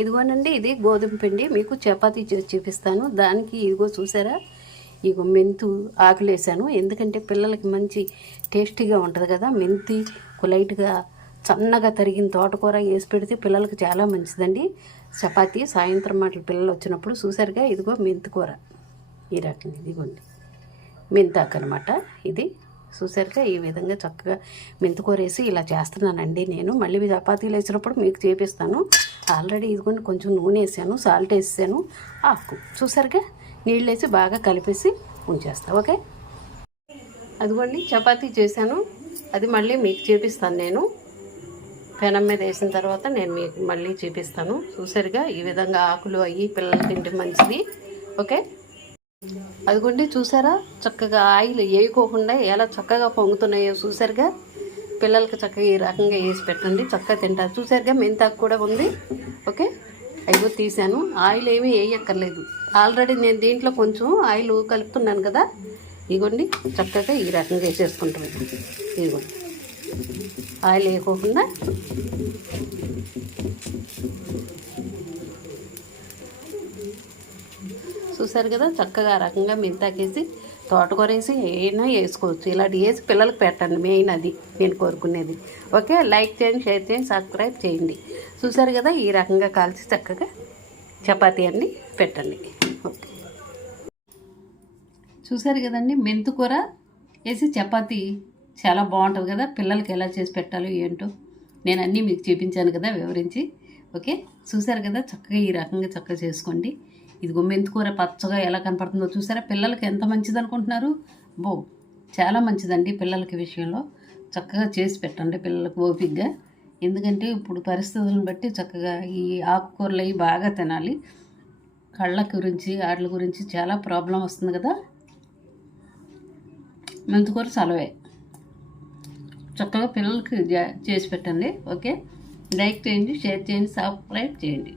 ఇదిగోనండి ఇది గోధుమ పిండి. మీకు చపాతీ చూపిస్తాను. దానికి ఇదిగో చూసారా? ఇగో మెంతు ఆకులు వేసాను ఎందుకంటే పిల్లలకి మంచి టేస్టీగా ఉంటుంది కదా. మెంతి లైట్గా సన్నగా తరిగిన తోటకూర వేసి పెడితే పిల్లలకు చాలా మంచిదండి. చపాతీ సాయంత్రం మాటలు పిల్లలు వచ్చినప్పుడు చూసారుగా ఇదిగో మెంతి కూర. ఈ రకం ఇదిగోండి. మెంతాకు అనమాట ఇది చూసారుగా ఈ విధంగా చక్కగా మెంతుకూరేసి ఇలా చేస్తున్నానండి నేను. మళ్ళీ చపాతీలు వేసినప్పుడు మీకు చేపిస్తాను. ఆల్రెడీ ఇదిగోండి కొంచెం నూనె వేసాను సాల్ట్ వేసాను. ఆకు చూసారుగా నీళ్ళు వేసి బాగా కలిపేసి ఉంచేస్తా ఓకే? అదిగోండి చపాతీ చేశాను. అది మళ్ళీ మీకు చూపిస్తాను నేను. పెనం మీద వేసిన తర్వాత నేను మీకు మళ్ళీ చూపిస్తాను. చూసారుగా ఈ విధంగా ఆకులు అయ్యి పిల్లలు తింటే మంచిది ఓకే? అదిగోండి చూసారా? చక్కగా ఆయిల్ వేయకోకుండా ఎలా చక్కగా పొంగుతున్నాయో చూసారుగా? పిల్లలకి చక్కగా ఈ రకంగా వేసి పెట్టండి చక్కగా తింటారు. చూసారుగా మెంతాకు కూడా ఉంది. ఓకే? అయ్యో తీసాను ఆయిల్ ఏమీ వేయక్కర్లేదు. ఆల్రెడీ నేను దీంట్లో కొంచెం ఆయిల్ కలుపుతున్నాను కదా? ఇదిగోండి చక్కగా ఈ రకంగా వేసేసుకుంటాను ఇదిగోండి ఆయిల్ వేయకోకుండా. చూసారు కదా చక్కగా ఆ రకంగా మెంతాకేసి తోటకూర వేసి ఏమైనా వేసుకోవచ్చు. ఇలాంటి వేసి పిల్లలకు పెట్టండి మెయిన్ అది నేను కోరుకునేది. ఓకే లైక్ చేయండి షేర్ చేయండి సబ్స్క్రైబ్ చేయండి. చూసారు కదా ఈ రకంగా కాల్చి చక్కగా చపాతీ అన్ని పెట్టండి. ఓకే. చూసారు కదండి మెంతుకూర వేసి చపాతీ చాలా బాగుంటుంది కదా పిల్లలకి ఎలా చేసి పెట్టాలో ఏంటో నేను అన్నీ మీకు చూపించాను కదా వివరించి. ఓకే చూసారు కదా చక్కగా ఈ రకంగా చక్కగా చేసుకోండి. ఇదిగో మెంతికూర పచ్చగా ఎలా కనపడుతుందో చూసారా? పిల్లలకి ఎంత మంచిది అనుకుంటున్నారు బో చాలా మంచిదండి పిల్లలకి విషయంలో. చక్కగా చేసి పెట్టండి పిల్లలకు ఓపిగ్గా. ఎందుకంటే ఇప్పుడు పరిస్థితులను బట్టి చక్కగా ఈ ఆకుకూరలు అవి బాగా తినాలి. కళ్ళ గురించి వాటి గురించి చాలా ప్రాబ్లం వస్తుంది కదా? మెంతికూర సలవే. చక్కగా పిల్లలకి జా- చేసి పెట్టండి ఓకే? లైక్ చేయండి షేర్ చేయండి సబ్స్క్రైబ్ చేయండి.